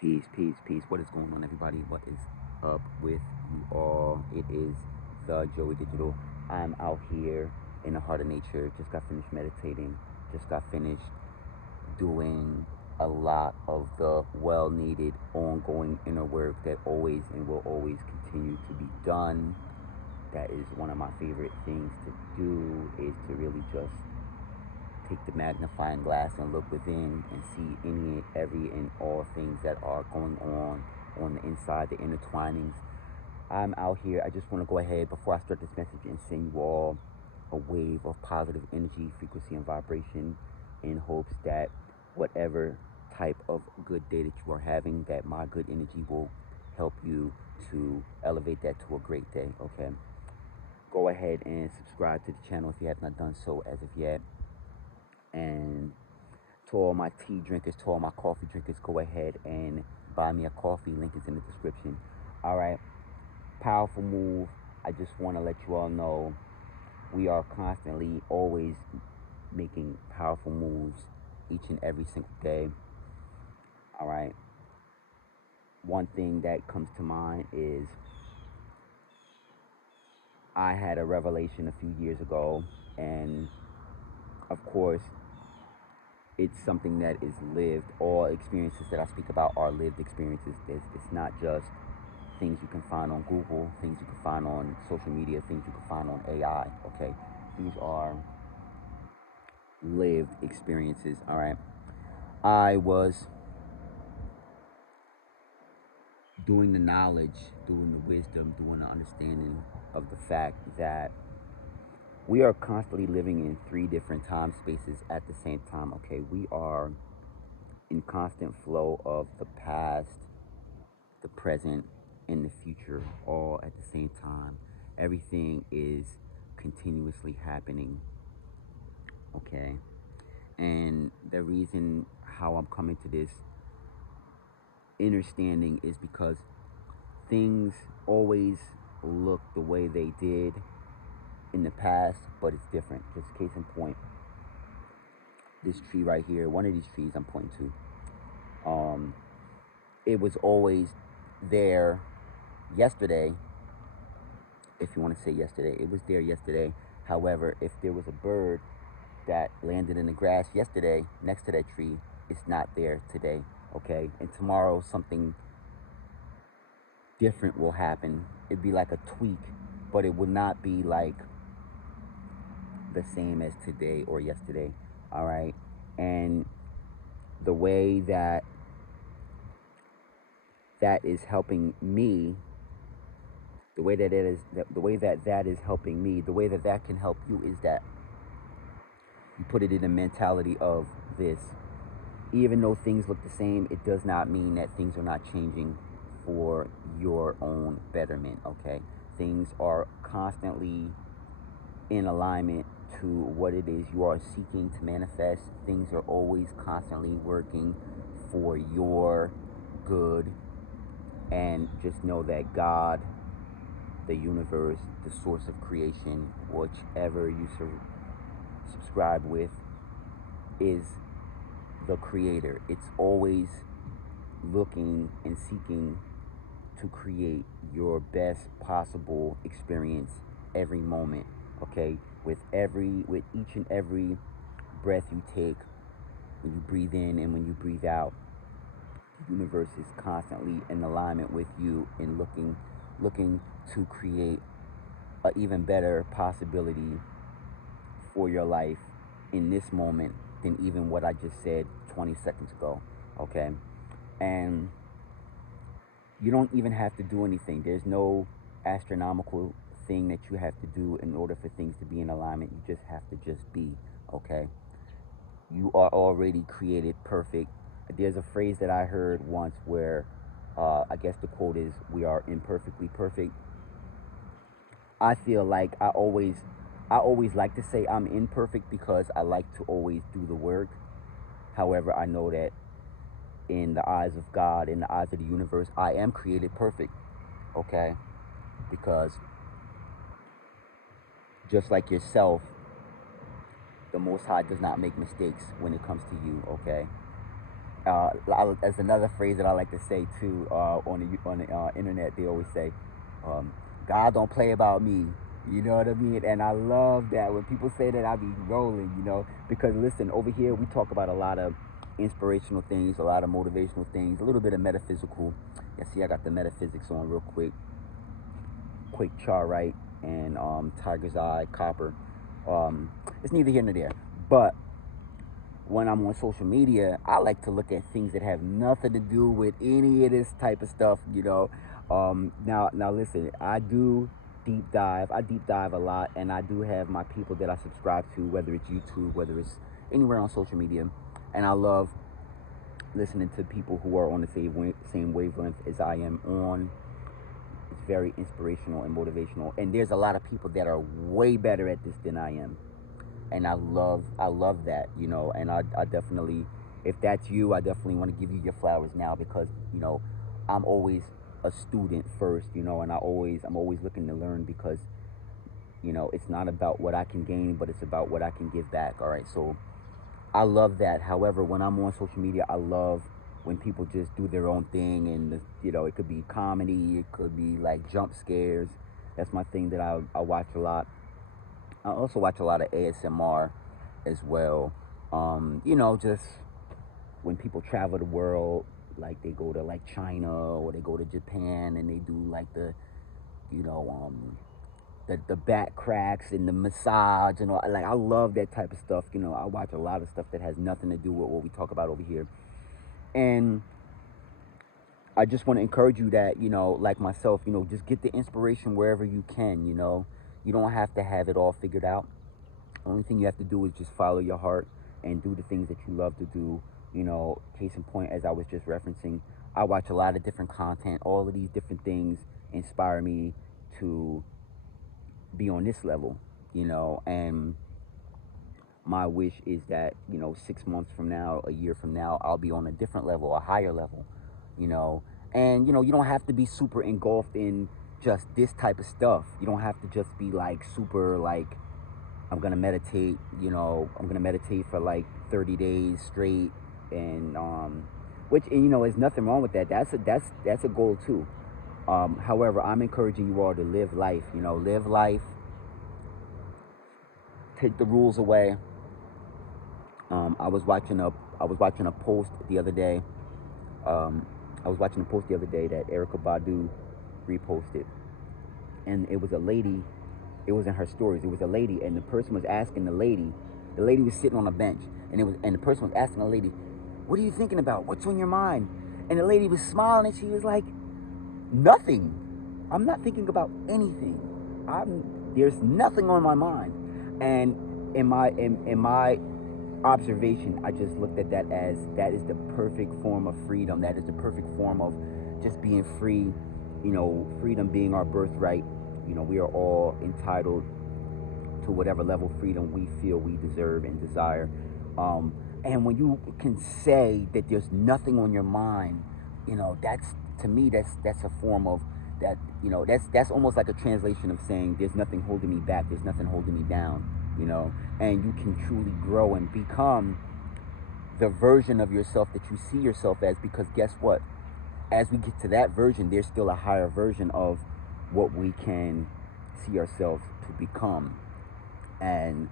Peace, peace, peace. What is going on, everybody? What is up with you all? It is the Joey Digital. I'm out here in the heart of nature. Just got finished meditating. Just got finished doing a lot of the well needed, ongoing inner work that always and will always continue to be done. That is one of my favorite things to do, is to really just take the magnifying glass and look within and see any, every, and all things that are going on the inside, the intertwinings. I'm out here. I just want to go ahead before I start this message and send you all a wave of positive energy, frequency, and vibration in hopes that whatever type of good day that you are having, that my good energy will help you to elevate that to a great day, okay? Go ahead and subscribe to the channel if you have not done so as of yet. And to all my tea drinkers, to all my coffee drinkers, go ahead and buy me a coffee. Link is in the description. All right. Powerful move. I just want to let you all know we are constantly always making powerful moves each and every single day. All right. One thing that comes to mind is I had a revelation a few years ago, and of course, it's something that is lived. All experiences that I speak about are lived experiences. It's not just things you can find on Google, things you can find on social media, things you can find on AI, okay? These are lived experiences, all right? I was doing the knowledge, doing the wisdom, doing the understanding of the fact that we are constantly living in three different time spaces at the same time, okay? We are in constant flow of the past, the present, and the future all at the same time. Everything is continuously happening, okay? And the reason how I'm coming to this understanding is because things always look the way they did in the past, but it's different. Just case in point, this tree right here, one of these trees I'm pointing to, it was always there yesterday. If you want to say yesterday, it was there yesterday. However, if there was a bird that landed in the grass yesterday next to that tree, it's not there today, okay? And tomorrow something different will happen. It'd be like a tweak, but it would not be like the same as today or yesterday, all right? And the way that that is helping me, the way that it is, the way that that is helping me, the way that that can help you is that you put it in the mentality of this. Even though things look the same, it does not mean that things are not changing for your own betterment, okay? Things are constantly in alignment to what it is you are seeking to manifest. Things are always constantly working for your good. And just know that God, the universe, the source of creation, whichever you subscribe with, is the creator. It's always looking and seeking to create your best possible experience every moment, okay? With each and every breath you take, when you breathe in and when you breathe out, the universe is constantly in alignment with you and looking to create an even better possibility for your life in this moment than even what I just said 20 seconds ago, okay? And you don't even have to do anything. There's no astronomical thing that you have to do in order for things to be in alignment. You just have to just be, okay? You are already created perfect. There's a phrase that I heard once where I guess the quote is, "We are imperfectly perfect." I feel like I always like to say I'm imperfect because I like to always do the work. However, I know that in the eyes of God, in the eyes of the universe, I am created perfect, okay? Because just like yourself, the Most High does not make mistakes when it comes to you, okay? As another phrase that I like to say too, on the internet, they always say, um, "God don't play about me." You know what I mean? And I love that when people say that, I be rolling. Because listen, over here we talk about a lot of inspirational things, a lot of motivational things, a little bit of metaphysical. Yeah, see, I got the metaphysics on real quick. Quick Charite and Tiger's Eye Copper. It's neither here nor there, but when I'm on social media, I like to look at things that have nothing to do with any of this type of stuff. Now listen, I do deep dive. I deep dive a lot, and I do have my people that I subscribe to, whether it's YouTube, whether it's anywhere on social media, and I love listening to people who are on the same wavelength as I am on. It's very inspirational and motivational, and there's a lot of people that are way better at this than I am, and I love that. And I definitely, if that's you, I definitely want to give you your flowers now, because I'm always a student first, and I'm always looking to learn, because it's not about what I can gain, but it's about what I can give back. All right, so I love that. However, when I'm on social media, I love when people just do their own thing, and it could be comedy, it could be like jump scares. That's my thing that I watch a lot. I also watch a lot of ASMR as well. Just when people travel the world, like they go to like China or they go to Japan, and they do like you know, the back cracks and the massage and all. Like, I love that type of stuff. I watch a lot of stuff that has nothing to do with what we talk about over here. And I just want to encourage you that, like myself, just get the inspiration wherever you can. You don't have to have it all figured out. The only thing you have to do is just follow your heart and do the things that you love to do. Case in point, as I was just referencing, I watch a lot of different content. All of these different things inspire me to be on this level. And my wish is that, 6 months from now, a year from now, I'll be on a different level, a higher level, you know. And, you don't have to be super engulfed in just this type of stuff. You don't have to just be like super, like, I'm gonna meditate, I'm gonna meditate for like 30 days straight, and which, and there's nothing wrong with that. That's a goal too. However, I'm encouraging you all to live life. Live life. Take the rules away. I was watching a post the other day. I was watching a post the other day that Erica Badu reposted, and it was a lady. It was in her stories. It was a lady, and the person was asking the lady. The lady was sitting on a bench, and the person was asking the lady, "What are you thinking about? What's on your mind?" And the lady was smiling, and she was like, "Nothing. I'm not thinking about anything. There's nothing on my mind." And in my observation, I just looked at that as that is the perfect form of freedom. That is the perfect form of just being free. Freedom being our birthright. We are all entitled to whatever level of freedom we feel we deserve and desire. And when you can say that there's nothing on your mind, that's, to me, that's a form of that. That's almost like a translation of saying there's nothing holding me back, there's nothing holding me down. And you can truly grow and become the version of yourself that you see yourself as, because guess what? As we get to that version, there's still a higher version of what we can see ourselves to become. And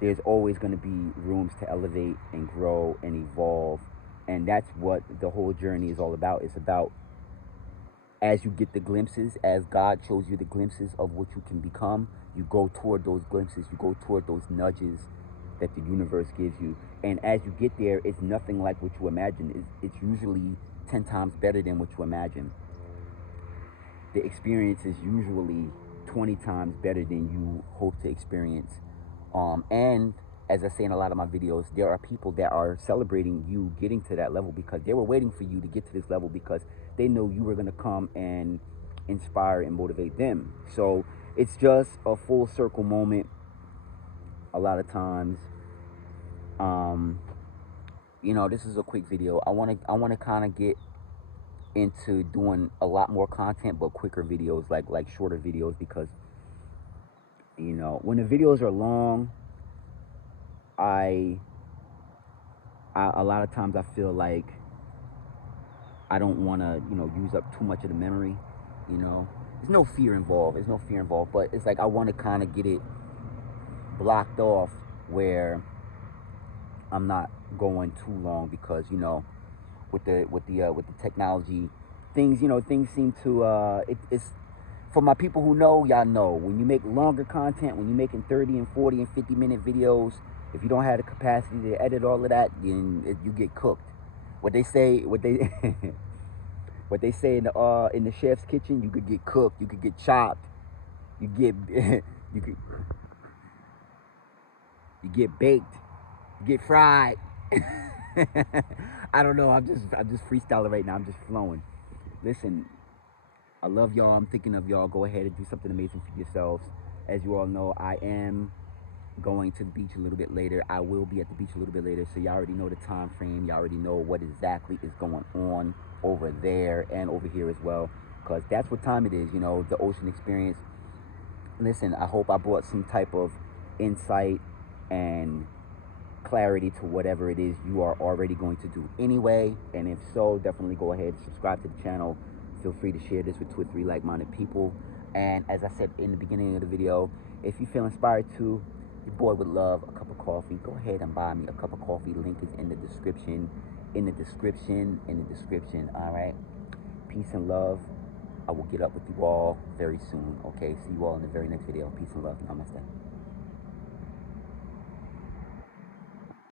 there's always going to be rooms to elevate and grow and evolve. And that's what the whole journey is all about. It's about, as you get the glimpses, as God shows you the glimpses of what you can become, you go toward those glimpses, you go toward those nudges that the universe gives you. And as you get there, it's nothing like what you imagine. It's usually 10 times better than what you imagine. The experience is usually 20 times better than you hope to experience. And as I say in a lot of my videos, there are people that are celebrating you getting to that level, because they were waiting for you to get to this level, because they know you were going to come and inspire and motivate them. So it's just a full circle moment a lot of times. This is a quick video. I want to kind of get into doing a lot more content, but quicker videos, like shorter videos, because when the videos are long, I a lot of times I feel like I don't want to, use up too much of the memory. You know, there's no fear involved. There's no fear involved, but it's like I want to kind of get it blocked off where I'm not going too long because with the technology, things seem to it's for my people who know, y'all know, when you make longer content, when you're making 30 and 40 and 50-minute videos, if you don't have the capacity to edit all of that, then you get cooked. What they what they say in the chef's kitchen, you could get cooked, you could get chopped, you get you could you get baked, you get fried. I don't know. I'm just freestyling right now. I'm just flowing. Listen, I love y'all. I'm thinking of y'all. Go ahead and do something amazing for yourselves. As you all know, I am going to the beach a little bit later. I will be at the beach a little bit later, so y'all already know the time frame. Y'all already know what exactly is going on over there and over here as well, because that's what time it is. The ocean experience. Listen, I hope I brought some type of insight and clarity to whatever it is you are already going to do anyway. And if so, definitely go ahead and subscribe to the channel. Feel free to share this with 2 or 3 like-minded people. And as I said in the beginning of the video, if you feel inspired to, your boy would love a cup of coffee. Go ahead and buy me a cup of coffee. Link is in the description. All right. Peace and love. I will get up with you all very soon. Okay. See you all in the very next video. Peace and love. Namaste.